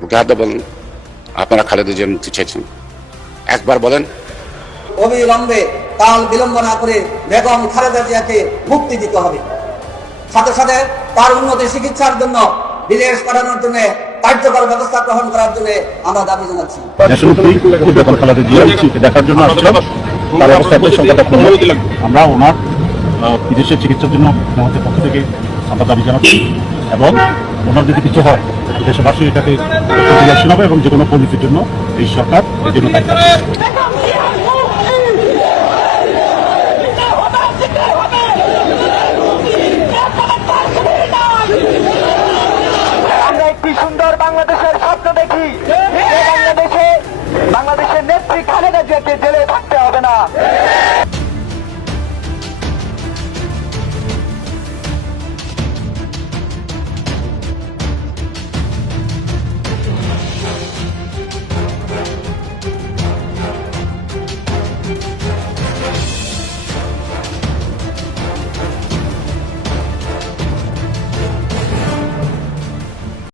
বুকে হাত দিয়ে বলেন আপনারা খালেদা জিয়ার মুক্তি চাইছেন, একবার বলেন। অবিলম্বে কাল বিলম্ব না করে বেগম খালেদা জিয়াকে মুক্তি দিতে হবে। সাথে সাথে তার উন্নত চিকিৎসার জন্য বিদেশ পাঠানোর জন্য কার্যকর ব্যবস্থা গ্রহণ করার জন্য আমরা দাবি জানাচ্ছি। দেখার জন্য আসছিলাম, তার অবস্থা আমরা ওনার বিদেশের চিকিৎসার জন্য আমাদের পক্ষ থেকে আমরা দাবি জানাচ্ছি এবং ওনার যদি কিছু হয় দেশবাসী এটাকে প্রতিক্রিয়াশীল হবে এবং যে কোনো পলিসির জন্য এই সরকার এর জন্য দায়িত্ব আছে। আমরা একটি সুন্দর বাংলাদেশের স্বপ্ন দেখি, বাংলাদেশের নেত্রী খালেদা জিয়াকে জেলে থাকতে হবে না।